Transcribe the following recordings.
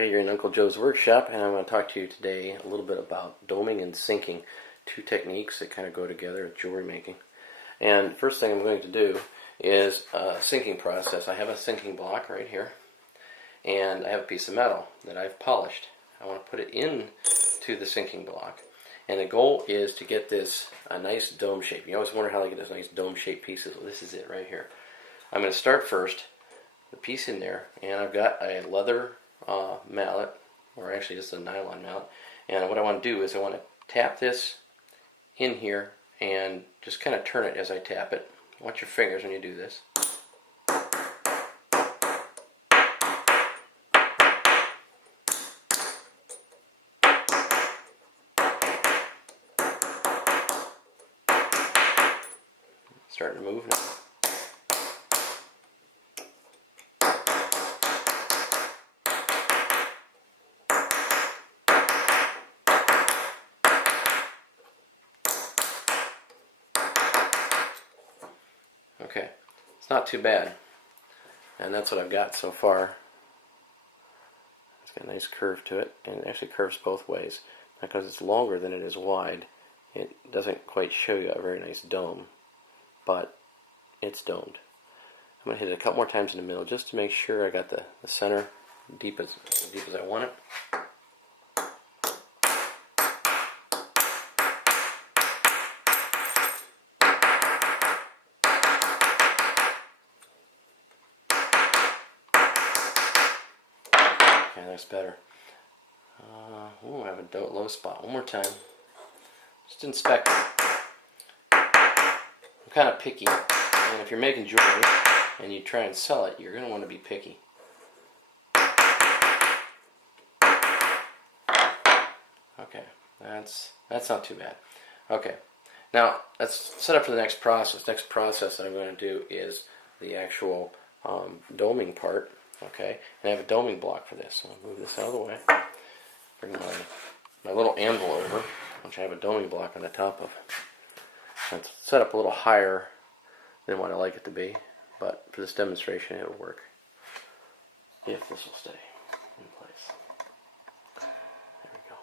Okay, you're in Uncle Joe's workshop, and I'm going to talk to you today a little bit about doming and sinking, two techniques that kind of go together with jewelry making. And first thing I'm going to do is a sinking process. I have a sinking block right here, and I have a piece of metal that I've polished. I want to put it into the sinking block, and the goal is to get this a nice dome shape. You always wonder how they get those nice dome shaped pieces. Well, this is it right here. I'm going to start first, the piece in there, and I've got a leather mallet, or actually just a nylon mallet, and what I want to do is I want to tap this in here and just kind of turn it as I tap it. Watch your fingers when you do this. Starting to move now. Okay, it's not too bad, and that's what I've got so far. It's got a nice curve to it, and it actually curves both ways. Because it's longer than it is wide, it doesn't quite show you a very nice dome, but it's domed. I'm going to hit it a couple more times in the middle just to make sure I got the center deep as I want it. Okay, that's better. I have a low spot. One more time. Just inspect it. I'm kind of picky, and if you're making jewelry and you try and sell it, you're going to want to be picky. Okay, that's not too bad. Okay, now let's set up for the next process. Next process that I'm going to do is the actual doming part. Okay, and I have a doming block for this. So I'll move this out of the way. Bring my little anvil over, which I have a doming block on the top of. It's set up a little higher than what I like it to be, but for this demonstration it'll work. If this will stay in place. There we go.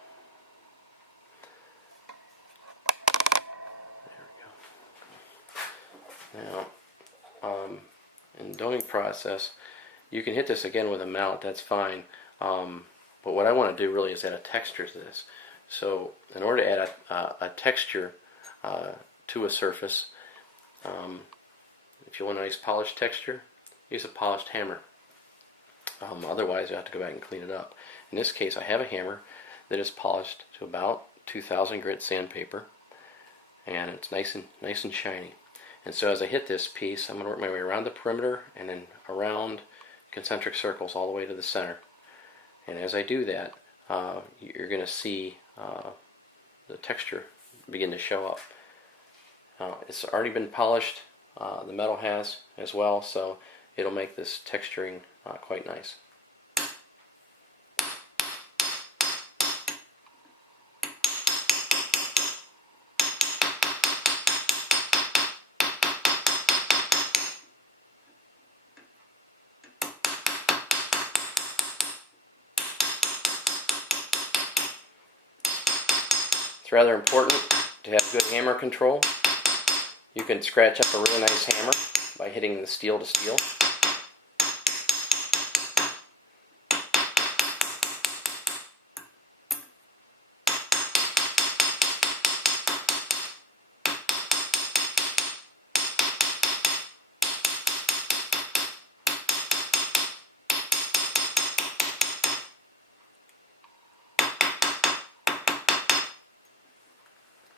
There we go. Now, in the doming process, you can hit this again with a mallet, that's fine. But what I want to do really is add a texture to this. So in order to add a texture to a surface, if you want a nice polished texture, use a polished hammer. Otherwise you have to go back and clean it up. In this case I have a hammer that is polished to about 2000 grit sandpaper, and it's nice and shiny. And so as I hit this piece, I'm going to work my way around the perimeter and then around concentric circles all the way to the center. And as I do that, you're going to see the texture begin to show up. It's already been polished, the metal has as well, so it'll make this texturing quite nice. It's rather important to have good hammer control. You can scratch up a really nice hammer by hitting the steel to steel.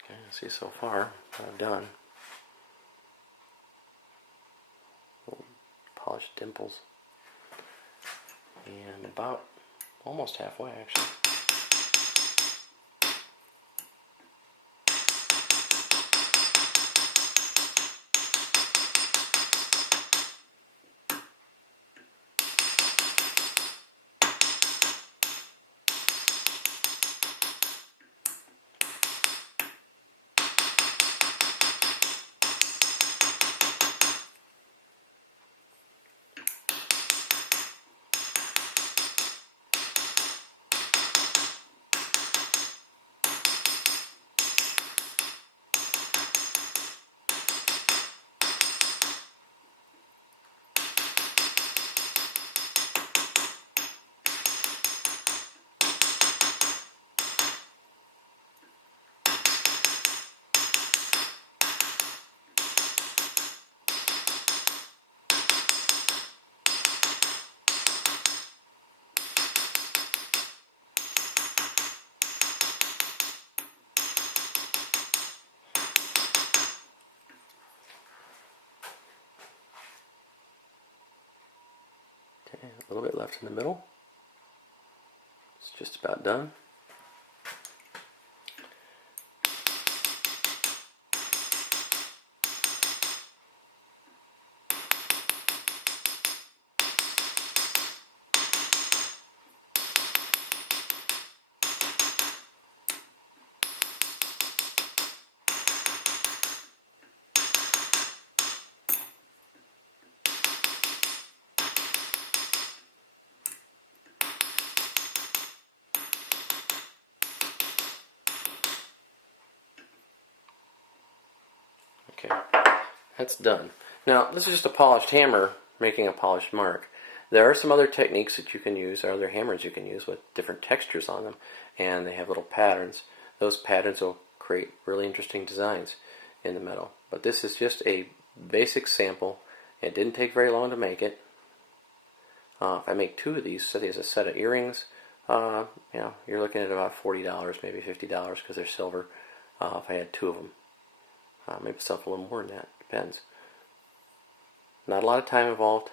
Okay, see so far what I've done. Little polished dimples. And about almost halfway actually. A little bit left in the middle. It's just about done. Okay, that's done. Now, this is just a polished hammer making a polished mark. There are some other techniques that you can use, or other hammers you can use with different textures on them, and they have little patterns. Those patterns will create really interesting designs in the metal. But this is just a basic sample. It didn't take very long to make it. If I make two of these, say as a set of earrings, you're looking at about $40, maybe $50 because they're silver. If I had two of them. Maybe something a little more than that. Depends. Not a lot of time involved.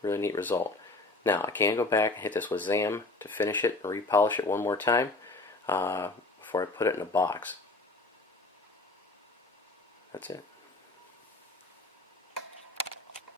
Really neat result. Now, I can go back and hit this with Zam to finish it and repolish it one more time before I put it in a box. That's it.